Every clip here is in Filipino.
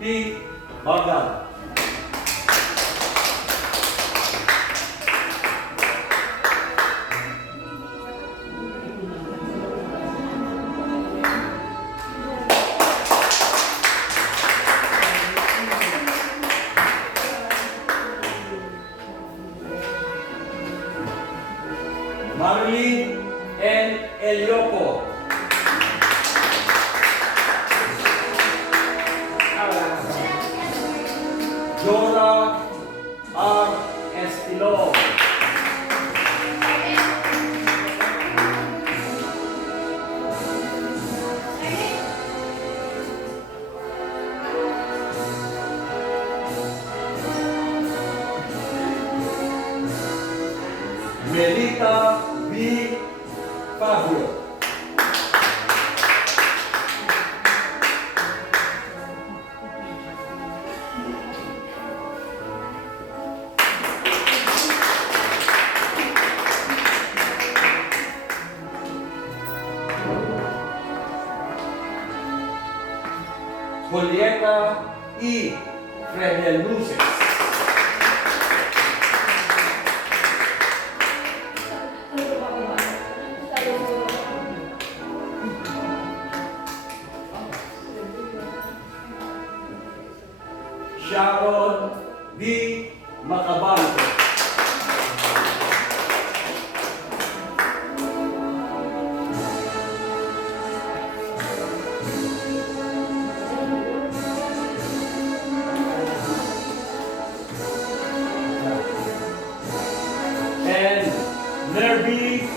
P. Bagdad. Marilyn N. Elioco. Jora R. Estilo. Melita B. Fabio. Julieta E. Freneluces. Sharon B. Macabanco. And Nerby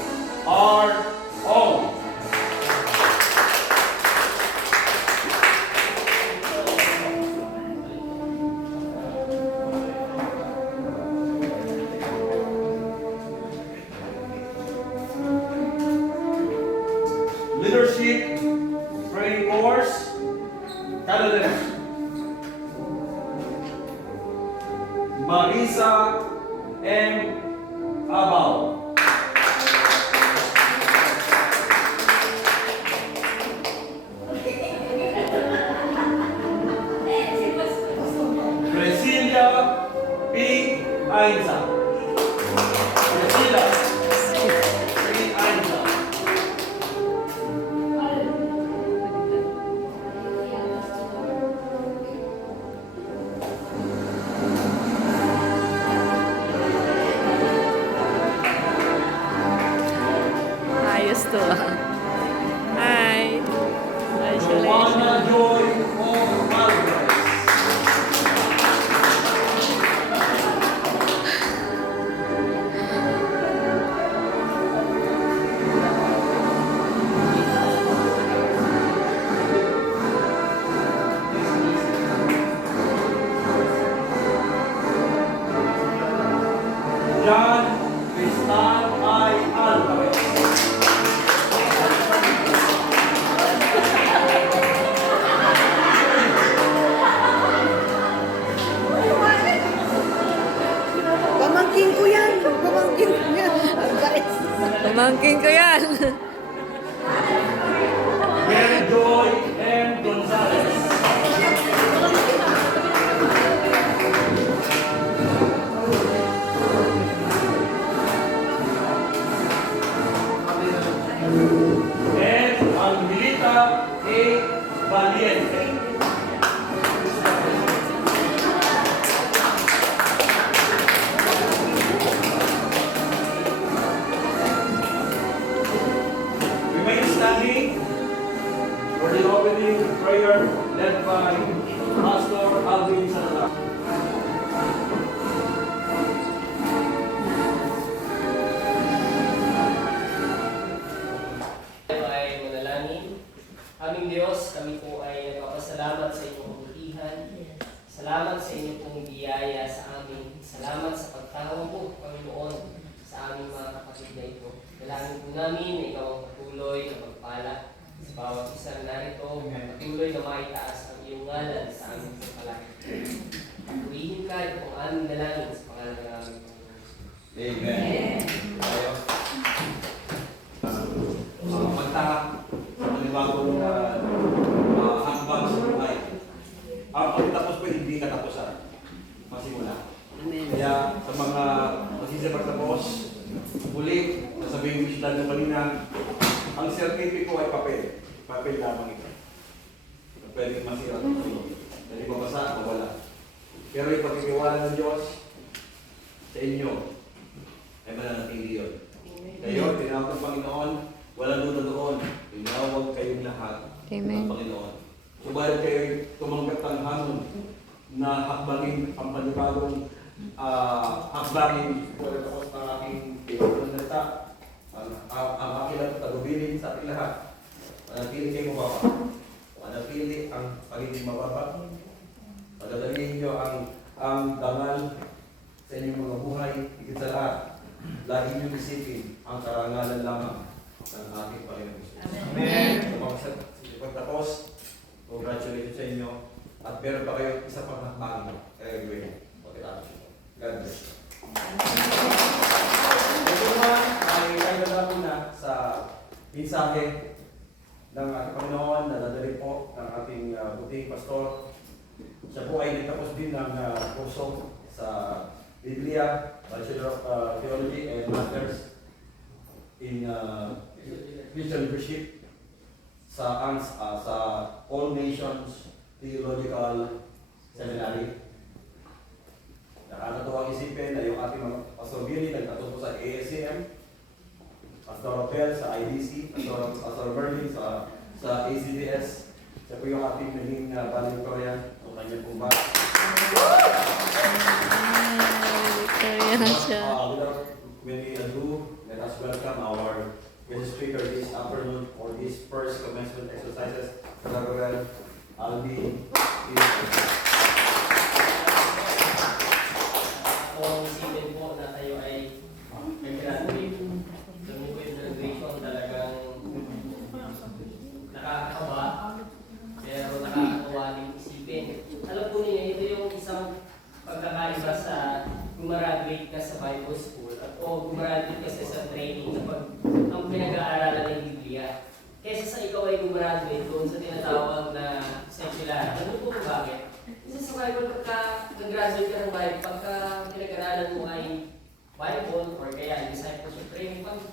R. Ong. Leadership Training Course, Canadians. Marisa M. Abao. Priscilla P. Ainza. Priscilla P. Ainza. Ayos to ah. Hi. Joanna Congratulations. Joy O. Alvarez. John Cristal I. Alvarez. Pamangkin ko yan. Pamangkin ko yan. Ang bait. Pamangkin ko yan. Mary Joy M. Gonzalez. And Angelita A. Valiente. Remain standing for the opening prayer led by Pastor Alvin Salazar. Tayo ay manalangin. Aming Diyos, kami po ay nagpapasalamat sa inyong kabutihan. Salamat sa inyong pong biyaya sa amin. Salamat sa pagtawag po, Panginoon, sa aming mga kapatid na ito. Dalangin po namin na ikaw ang patuloy na magpala sa bawat isang narito, patuloy na maitaas ang iyong ngalan sa aming pagpalaki. Purihin ka, ito ang aming dalangin sa pangalan ng aming Panginoon. Amen. Tayo. Magtaka sa panibagong hambang sa buhay. Ang sabi yung wish lang na kanina, ang certificate ko ay papel. Papel lamang ito. Pwede masira ng tulo. Pwede mabasa, mawala. Pero yung pagkikiwala ng Diyos sa inyo, ay mananatili yun. Kayo, tinawag ng Panginoon, walang duda doon. Tinawag kayong lahat Amen. ng Panginoon. Subalit kayo tumanggap ng hamon na hakbangin ang panibagong hakbangin wala tapos ng aking pinagsalita. Ang aking lang tagubilin sa ating lahat. Manatili kayo mababa. Manatili ang pagiging mababa. Pagdadalhin nyo ang dangal sa inyong mga buhay. Higit sa lahat, lagi nyo isipin ang karangalan lamang ng ating Panginoon. Amen. Sa pagtapos, congratulations sa inyo. At meron pa kayo isa pang hakbangin. Kaya gawin. God bless you. Ito naman ay kailangan ko na sa mensahe ng ating Panginoon na dadali po ng ating buting pastor. Siya po ay nagtapos din ng kurso sa Biblia, Bachelor of Theology and Masters in Christian Leadership sa All Nations Theological Seminary. Nakakatuwang isipin na yung ating mga Pastor Billy nagtatuto sa ASCM, Pastor Rapel sa IDC, Pastor Merlin sa ACDS. Siya po yung ating naging valedictorian o kanyang pumba. Without many ado, let us welcome our guest speaker this afternoon for this first commencement exercises, Reverend Alvin. Kung isipin po na tayo ay nag-graduate, lumipit graduation, talagang nakakakaba, pero nakakatawa din isipin. Alam po niyo, ito yung isang pagkakaiba sa gumraduate ka sa Bible School at o gumraduate kasi sa training na ang pinag-aaralan ng Biblia. Kesa sa ikaw ay gumraduate doon sa tinatawag na secular. Ano po kung bakit? Kasi sa Bible, pagka nag-graduate ka ng Bible, pagka pinag-aralan mo ay Bible or kaya discipleship training, pag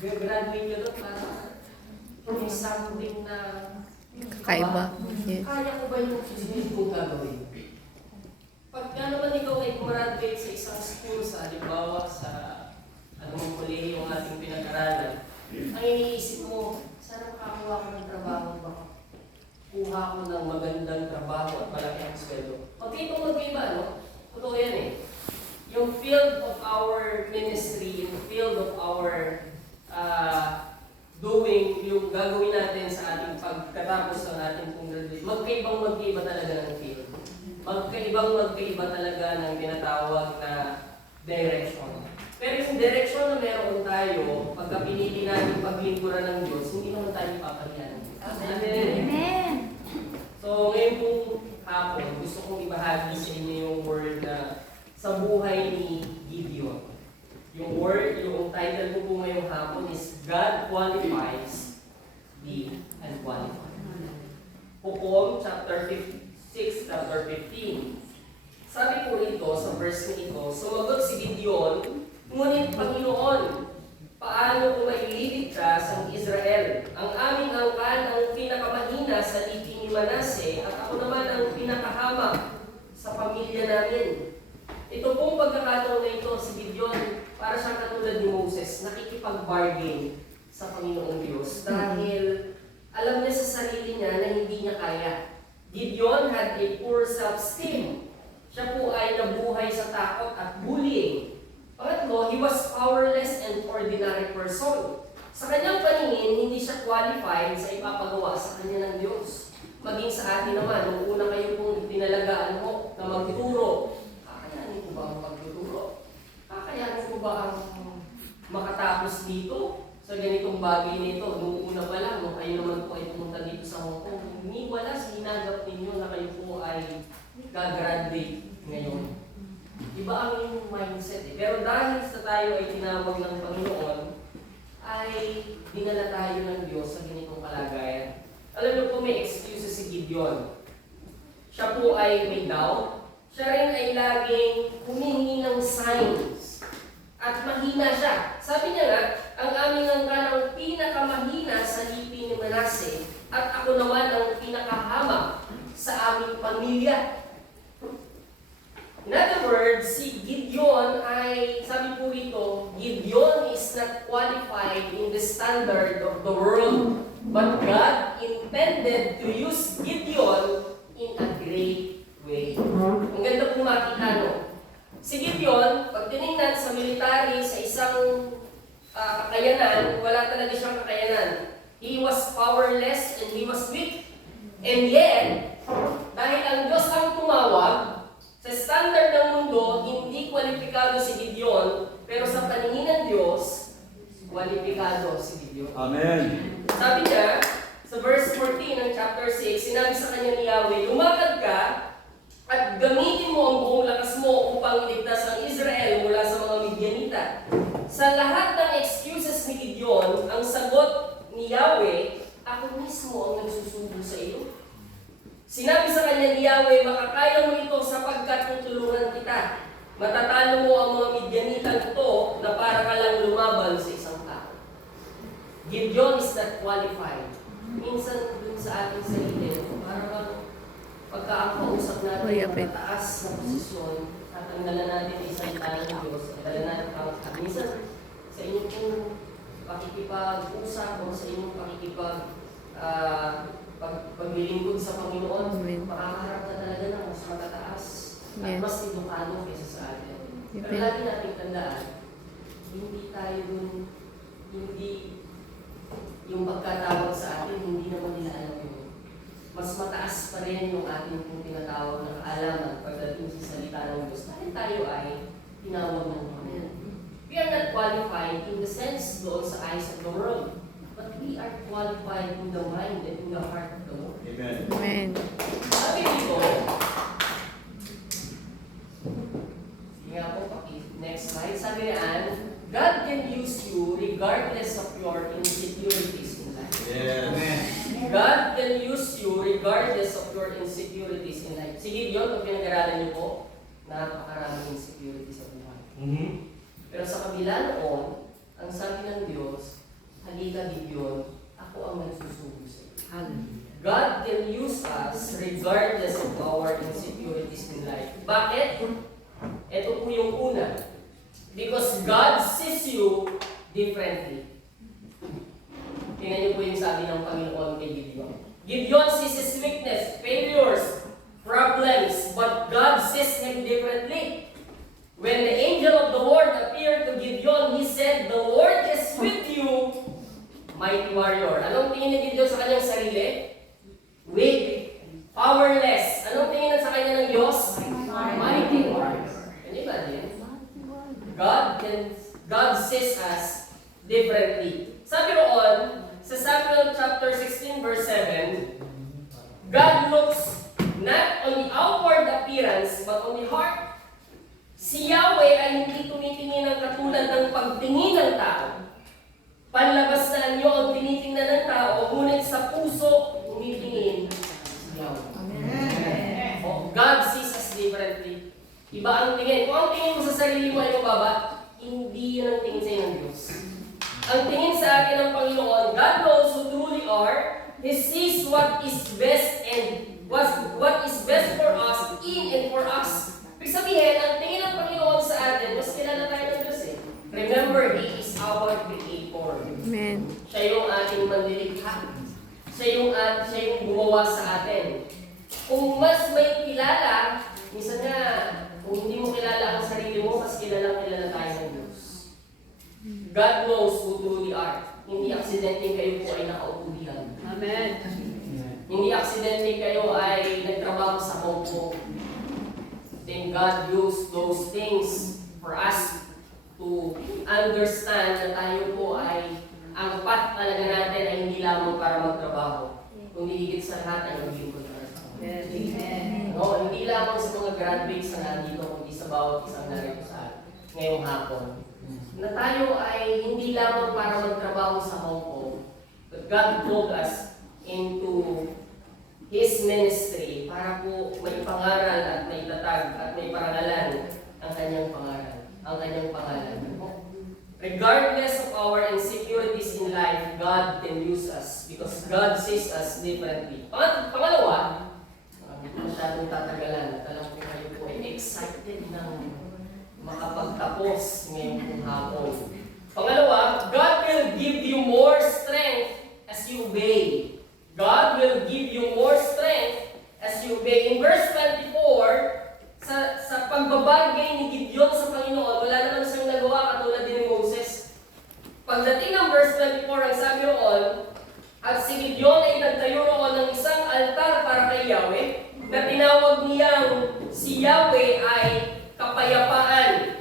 graduate ka doon, para something na Kaiba. Yes. kaya ko ba yung susunod kong gagawin? Pagka naman ikaw ay gumraduate sa isang school, sa halimbawa sa anong kolehiyo ang ating pinag-aralan, ang iniisip mo, sana makakuha ko ng trabaho ba? Kuha ko ng magandang trabaho at malaki ang sweldo. Magkaiba, no? Totoo yan eh. Yung field of our ministry, yung field of our doing, yung gagawin natin sa ating pagkatapos ng ating graduate, magkaiba talaga ng field. Magkaiba talaga ng tinatawag na direction. Pero yung direction na meron tayo, pagka pinili natin paglingkuran ng Diyos, hindi naman tayo papalian. Amen. So, ngayon pong hapon, gusto kong ibahagi sa inyo yung word na sa buhay ni Gideon. Yung word, yung title ko po ngayong hapon is God Qualifies the Unqualified. Hukom, chapter 6, chapter 15. Sabi po rito, sa verse na ito, sumagot si Gideon, ngunit Panginoon, paano kung maililigtas ang Israel? Ang aming angkan ang pinakamahina sa lipi ni Manase at ako naman ang pinakahamak sa pamilya namin. Ito pong pagkakataon na ito si Gideon, para siyang katulad ni Moses, nakikipag-bargain sa Panginoong Diyos dahil alam niya sa sarili niya na hindi niya kaya. Gideon had a poor self-esteem. Siya po ay nabuhay sa takot at bullying. Pangatlo, he was powerless and ordinary person. Sa kanyang paningin, hindi siya qualified sa ipapagawa sa kanya ng Diyos. Maging sa atin naman, nung una kayo pong pinalagaan mo na magtuturo, kakayanin ko ba ang pagtuturo? Kakayanin ko ba ang makatapos dito sa ganitong bagay nito? Nung una pa lang, nung kayo naman po ay pumunta dito sa Hong Kong, hindi wala sa hinagap ninyo na kayo po ay gagraduate ngayon. Iba ang yung mindset eh. Pero dahil sa tayo ay tinawag ng Panginoon, ay dinala tayo ng Diyos sa ganitong kalagayan. Alam niyo po, may excuses si Gideon. Siya po ay may doubt. Siya rin ay laging humingi ng signs. At mahina siya. Sabi niya nga, at ako naman ang pinakahamak sa aming pamilya. In other words, si Gideon ay, sabi po rito, Gideon is not qualified in the standard of the world, but God intended to use Gideon in a great way. Ang ganda po makita, no? Si Gideon, pag tinignan sa military, sa isang kakayanan, wala talaga siyang kakayanan. He was powerless and he was weak. And yet, dahil ang Diyos ang tumawag, sa standard ng mundo, hindi kwalipikado si Gideon, pero sa paningin ng Diyos, kwalipikado si Gideon. Amen. Sabi niya, sa verse 14 ng chapter 6, sinabi sa kanya ni Yahweh, lumakad ka at gamitin mo ang buong lakas mo upang iligtas ang Israel mula sa mga Midianita. Sa lahat ng excuses ni Gideon, ang sagot ni Yahweh, ako mismo ang nagsusubo sa iyo. Sinabi sa kanya ni Yahweh, makakaya mo ito sapagkat tutulungan kita. Matatalo mo ang mga Midianita ito na para ka lang lumaban sa isang tao. Gideon is not qualified. Minsan dun sa ating sarili, parang pagka ang kausap natin ng mataas na posisyon, tatanggalan natin ang isang talang ng Diyos, tatanggalan natin ang minsan sa inyong pong pakikipag-usap o sa inyong paglilingkod sa Panginoon, makakaharap na talaga ng mas matataas at mas edukado kaysa sa atin. Pero lagi natin tandaan, hindi tayo dun, hindi yung pagkatawag sa atin, hindi naman nila alam yun. Mas mataas pa rin yung ating kung tinatawag ng kaalaman pagdating sa salita ng Diyos. Dahil tayo ay tinawag ng Panginoon. We are not qualified in the sense doon sa eyes of the world, but we are qualified in the mind and in the heart of the Lord. Amen. Amen. Sabi dito, sige nga po, next slide. Sabi niyan, God can use you regardless of your insecurities in life. Yes. God can use you regardless of your insecurities in life. Sige yun, kung pinag-aralan niyo po, napakaraming insecurities sa buhay. Pero sa kabila noon, ang sabi ng Diyos, halika Gideon, ako ang nagsusubo sa iyo. God can use us regardless of our insecurities in life. Bakit? Ito po yung una. Because God sees you differently. Tingnan niyo po yung sabi ng Panginoon kay Gideon. Gideon sees his weakness, failures, problems, but God sees him differently. When the angel of the Lord appeared to Gideon, he said, "The Lord is with you, mighty warrior." Anong tingin ni Gideon sa kanyang sarili? Weak, powerless. Anong tingin sa kanya ng Diyos? Mighty warrior. Can you imagine? God sees us differently. Sabi roon, sa Samuel chapter 16 verse 7, God looks not on the outward appearance, but on the heart. Si Yahweh ay hindi tumitingin ng katulad ng pagtingin ng tao. Panlabas na anyo ang tinitingnan ng tao, ngunit sa puso, tumitingin si Yahweh. Amen. Oh, God sees us differently. Iba ang tingin. Kung ang tingin mo sa sarili mo ay mababa, hindi yun ang tingin sa ng Diyos. Ang tingin sa atin ng Panginoon, God knows who truly are. He sees what is best and what is best for us, in and for us. Ibig sabihin, ang tingin ng Panginoon sa atin, mas kilala tayo ng Diyos eh. Remember, He is our Creator. Amen. Siya yung ating manlilikha. Siya yung gumawa sa atin. Kung mas may kilala, minsan nga, kung hindi mo kilala ang sarili mo, mas kilala tayo ng Diyos. God knows who truly are. Hindi aksidenteng kayo po ay nakaupo diyan. Amen. Hindi aksidenteng kayo ay nagtrabaho sa Hong Kong. Then God used those things for us to understand na tayo po ay ang path talaga natin ay hindi lamang para magtrabaho, kundi higit sa lahat ay maglingkod na sa Amen. no, hindi lamang sa mga graduates na nandito, kundi sa bawat isang narito sa ngayong hapon. Na tayo ay hindi lamang para magtrabaho sa Hong Kong, but God called us into His ministry para po may pangaral at may tatag at may parangalan ang kanyang pangaral, ang kanyang pangalan. Regardless of our insecurities in in life, God can use us because God sees us differently. Pangalawa, masyadong tatagalan at alam ko kayo po ay excited ng makapagtapos ngayong pong hapon. Pangalawa, God will give you more strength as you obey. God will give you more strength as you obey. In verse 24, sa pagbabagay ni Gideon sa Panginoon, wala naman siyang nagawa katulad din ni Moses. Pagdating ng verse 24, ang sabi roon, at si Gideon ay nagtayo roon ng isang altar para kay Yahweh, na tinawag niyang si Yahweh ay kapayapaan.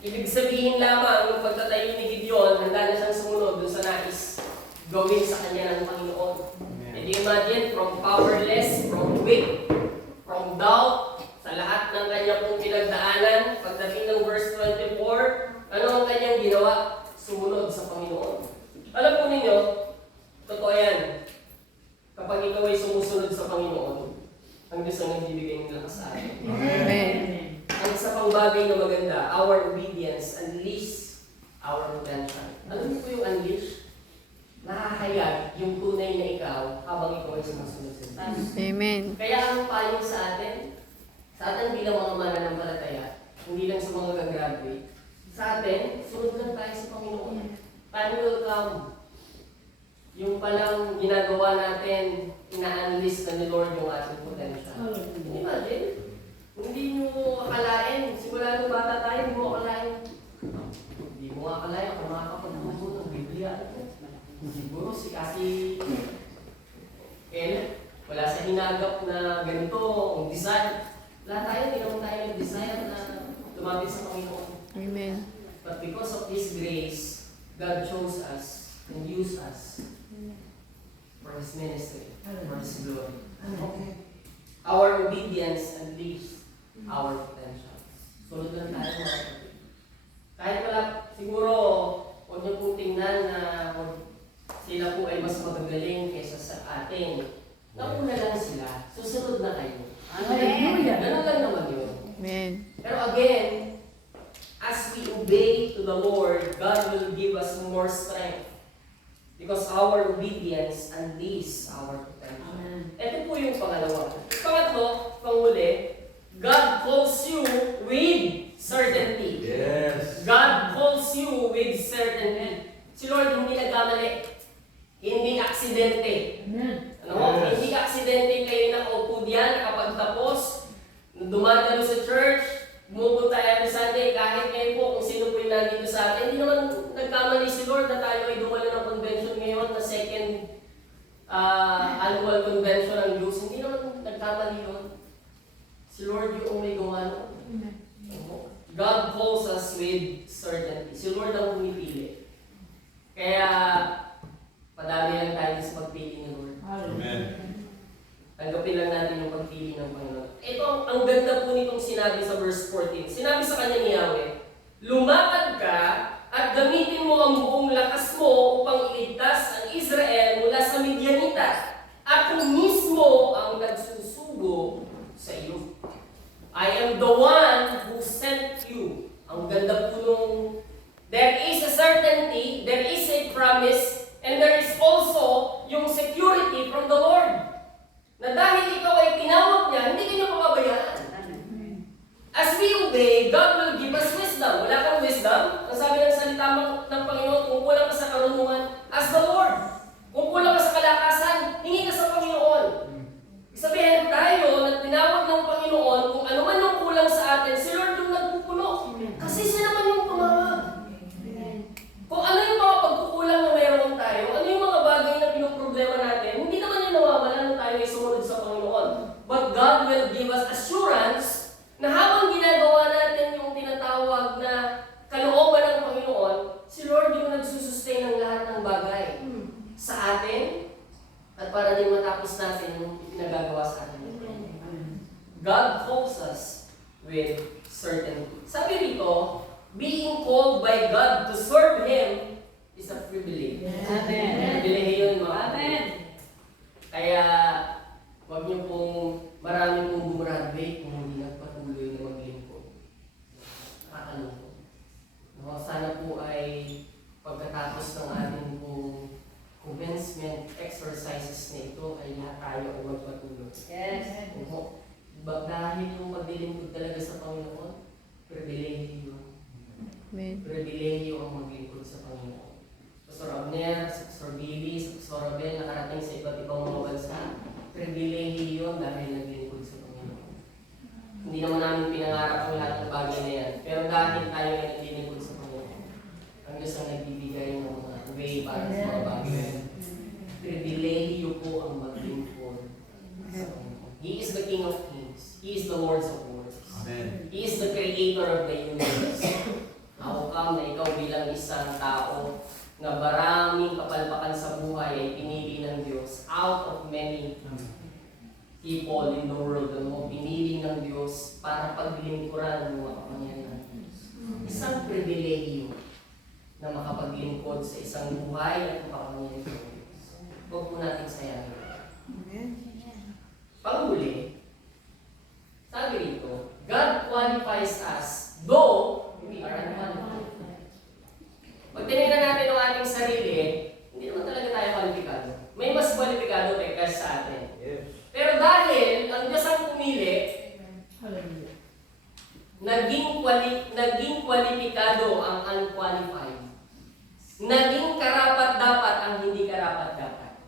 Ibig sabihin lamang, nung pagtatayo ni Gideon, handa na siyang sumunod dun sa nais gawin sa kanya ng Panginoon. And you imagine, from powerless, from weak, from doubt, sa lahat ng kanya pong pinagdaanan, pagdating ng verse 24, ano ang kanyang ginawa? Sumunod sa Panginoon. Alam po ninyo, totoo yan. Kapag ikaw ay sumusunod sa Panginoon, ang Diyos ang nagbibigay ng lakas sa atin. Amen. Ang isa pang bagay na maganda, our obedience unleash our potential. Alam niyo po yung unleash? Nakahayag yung tunay na ikaw habang ikaw ay sumusunod sa Diyos. Amen. Kaya ang payo sa atin bilang mga mananampalataya, hindi lang sa mga gagraduate, sa atin, sunod lang tayo sa Panginoon. Time will come. Yung palang ginagawa natin, ina-unleash na ni Lord yung ating potential. Imagine, hindi nyo akalain, simula nung bata tayo, hindi mo akalain. Hindi mo akalain kung makakapagbubo ng Biblia. Siguro si Kasi wala sa hinagap na ganito, ang design. Wala tayo, hindi naman tayo nag-design na lumapit sa Panginoon. Amen. But because of His grace, God chose us and used us for His ministry, for His glory. Our obedience unleashed our potential. Sunod lang tayo mga kapatid. Kahit wala, siguro, huwag niyo pong tingnan na sila po ay mas magagaling kaysa sa atin. Nauna lang sila, susunod na kayo. Hallelujah! Ganun lang naman yun. Amen. Pero again, as we obey to the Lord, God will give us more strength. Because our obedience unleashes our potential. Ito po yung pangalawa. Pangatlo, panghuli, God calls you with certainty. Yes. God calls you with certainty. Si Lord hindi nagkamali. Hindi aksidente. Ano? Yes. Hindi aksidente kayo nakaupo diyan kapag tapos, dumadalo sa church, bumupunta every Sunday, kahit ngayon po kung sino po yung nandito sa atin. Hindi naman nagkamali si Lord na tayo ay dumalo ng convention ngayon na second annual convention ng Diyos. Hindi naman nagkamali yun. Si Lord yung may gawa nun. God calls us with certainty. Si Lord ang pumipili. Kaya, padami lang tayo sa pagpili ni Lord. Amen. Tanggapin lang natin yung pagpili ng Panginoon. Ito, ang ganda po nitong sinabi sa verse 14. Sinabi sa kanya ni Yahweh, lumakad ka at gamitin mo ang buong lakas mo upang iligtas ang Israel mula sa Midianita. Ako mismo ang nagsusugo sa iyo. I am the one who sent you. Ang ganda po nung there is a certainty, there is a promise, and there is also yung security from the Lord. Na dahil ikaw ay tinawag niya, hindi ka niya papabayaan. As we obey, God will give us wisdom. Wala kang wisdom? Ang sabi ng salita ng Panginoon, kung kulang ka sa karunungan, ask the Lord. Kung kulang ka sa kalakasan, hingi ka sa Panginoon. Sabihin tayo na tinawag ng Panginoon, kung ano man yung kulang sa atin, si Lord yung nagpupuno. Kasi siya naman yung tumawag. Kung ano yung mga pagkukulang na mayroon tayo, ano yung mga bagay na pinoproblema natin, hindi naman yung nawawala nung tayo ay sumunod sa Panginoon. But God will give us assurance na habang ginagawa natin yung tinatawag na kalooban ng Panginoon, si Lord yung nagsusustain ng lahat ng bagay sa atin at para din matapos natin yung pinagagawa sa atin. God calls us with certainty. Sabi rito, being called by God to serve Him is a privilege. Amen. Privilege yun, mga kapatid. Kaya, huwag niyo pong marami pong gumraduate kung hindi nagpatuloy na maglingkod. Nakakalungkot. No, sana po ay pagkatapos ng ating pong commencement exercises na ito ay lahat tayo ay magpatuloy. Yes. Dahil yung maglilingkod talaga sa Panginoon, pribilehiyo yun. Amen. Pribilehiyo ang maglingkod sa Panginoon. Pastor Abner, Pastor Billy, Pastor Abel, nakarating sa iba't ibang mga bansa, pribilehiyo yun dahil naglingkod sa Panginoon. Hindi naman namin pinangarap ang lahat ng bagay na yan. Pero dahil tayo ay naglilingkod sa Panginoon, ang Diyos ang nagbibigay ng mga way para sa mga bagay. Pribilehiyo po ang maglingkod sa Panginoon. He is the King of Kings. He is the Lord of Lords. Amen. He is the Creator of the universe. How come na ikaw bilang isang tao na maraming kapalpakan sa buhay ay pinili ng Diyos out of many people in the world mo, pinili ng Diyos para paglingkuran ng mga kapangyarihan ng Diyos. Isang pribilehiyo na makapaglingkod sa isang buhay at kapangyarihan ng Diyos. Huwag po natin sayangin. Amen. Panghuli, sabi rito, God qualifies us, though we are unqualified. Pag tinignan natin ang ating sarili, hindi naman talaga tayo kwalipikado. May mas kwalipikado kaysa sa atin. Yes. Pero dahil ang Diyos ang pumili, naging kwalipikado ang unqualified. Naging karapat-dapat ang hindi karapat-dapat.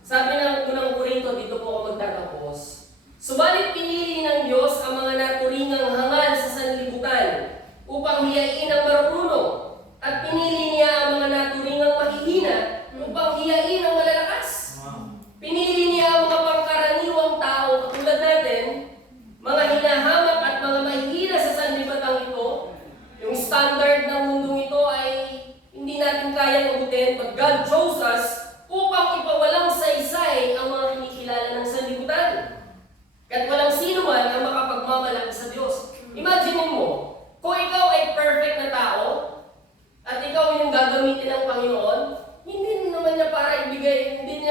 Sabi ng unang Korinto, dito po ako magtatapos, subalit pinili ng Diyos ang mga naturingang hangal sa sanlibutan upang hiyain ang marunong, at pinili niya ang mga naturingang mahihina upang hiyain ang malalakas. Pinili niya ang mga pangkaraniwang tao katulad natin, mga hinahamak at mga mahihina sa sanlibutan ito. Yung standard ng mundong ito ay hindi natin kayang abutin, but God chose us upang ipawalang saysay ang mga kinikilala ng sanlibutan. At walang sino man ang makapagmamalaki sa Diyos. Imagine mo, kung ikaw ay perfect na tao, at ikaw yung gagamitin ng Panginoon, hindi naman niya para ibigay, hindi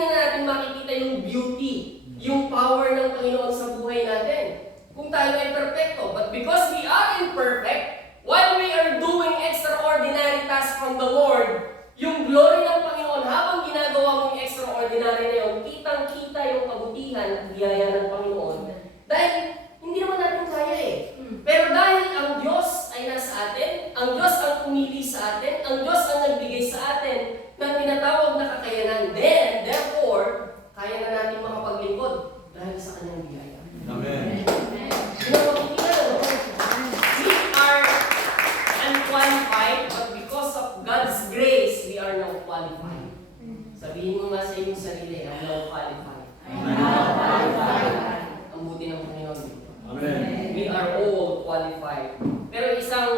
na natin makikita yung beauty, yung power ng Panginoon sa buhay natin. Kung tayo ay perfecto. But because we are imperfect, while we are doing extraordinary tasks from the Lord, yung glory ng Panginoon, habang ginagawa mong extraordinary na yun, kitang-kita yung kabutihan at biyaya ng Panginoon. Dahil hindi naman natin kaya eh. Pero dahil ang Diyos ay nasa atin, ang Diyos ang pumili sa atin, ang Diyos ang nagbigay sa atin ng tinatawag na kakayanan, therefore, kaya na natin makapaglingkod dahil sa kanyang biyaya. Amen. We are unqualified, but because of God's grace, we are now qualified. Sabihin mo nga sa iyong sarili, I'm now qualified. Ang buti ng Panginoon. Amen. We are all qualified. Pero isang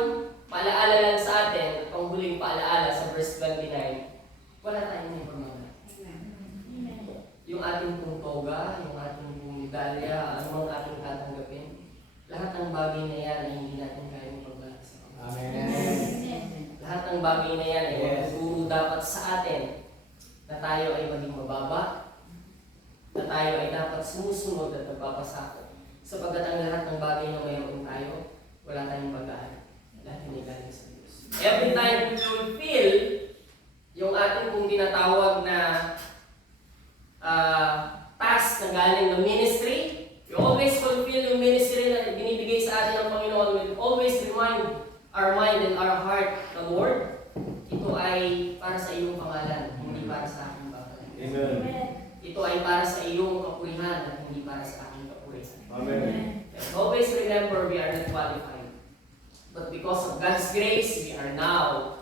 paalaala lang sa atin, panghuling paalaala sa verse 29, wala tayong information. Yung ating pong toga, yung ating pong medalya, ano ang ating tatanggapin, lahat ng bagay na yan ay hindi natin kayang pagbalak sa Panginoon. Amen. Lahat ng bagay na yan ay magtuturo dapat sa atin na tayo ay maging mababa, na tayo ay dapat sumusunod at nagpapasakot. Sapagkat ang lahat ng bagay na mayroon tayo, wala tayong pag-aan. Lahat ay galing sa Diyos. Every time we fulfill yung ating kung tinatawag na task na galing ng ministry, we always fulfill yung ministry na binibigay sa atin ng Panginoon. We always remind our mind and our heart the Lord. Ito ay para sa iyong pangalan, hindi para sa aking bagay. Amen. Ito ay para sa iyong kapurihan at hindi para sa aking kapurihan. Amen. And always remember we are not qualified. But because of God's grace, we are now